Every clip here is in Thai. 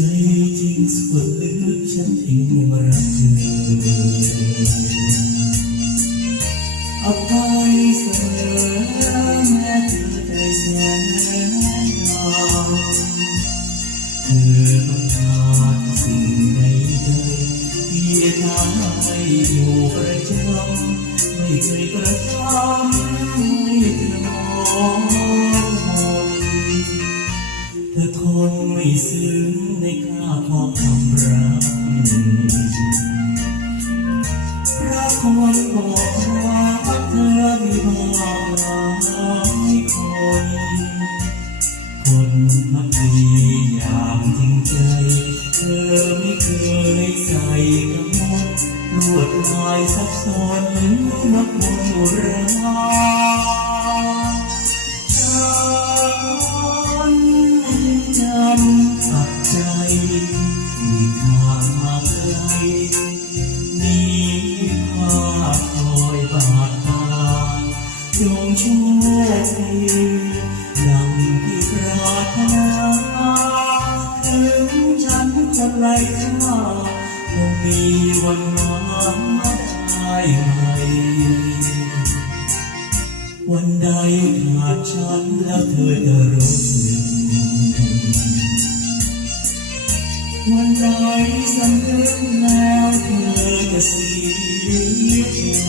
จริงสุดลึกฉันเองยังรักเธออภัยเสมอแม้เธอใจแสนดำเธอต้องการสิ่งใดเธอที่ทำให้อยู่ประจำไม่เคยกระทำให้เธอมอง ไม่ซึ้งในค่าของคำรักรักคนบอกว่าเธอมีมากหลายคนคนพักดีอย่างจริงใจ เธอไม่เคยใส่กระมวลลวดลายซับซ้อนนักมนต์โบราณ ช่วยดังที่ปรารถนาถึงฉันคนไร้ค่าคงมีวันมาได้ไหมวันใดขาดฉันแล้วเธอจะรู้วันใดสำนึกแล้วเธอจะเสียใจ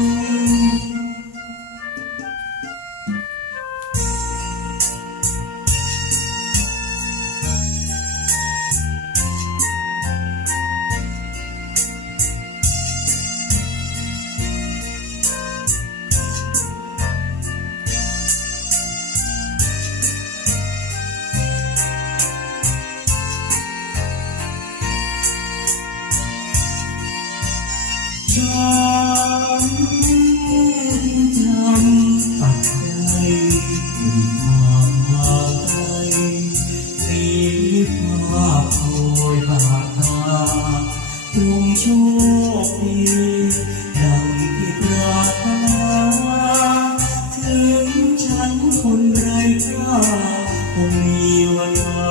คงมีวันหา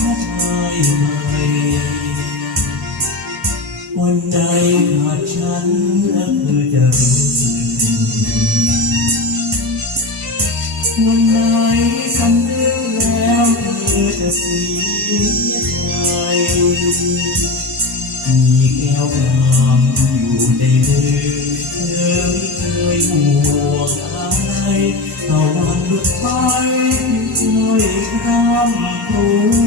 ได้ไหม่วันใดขาดฉันแล้วเธอจะรู้วันไหนสำนึกแล้วเธอจะเสียใจมีแก้วน้ำอยู่ในมือเธอไม่เคยห่วงอะไรต่อวันหลุดไป ค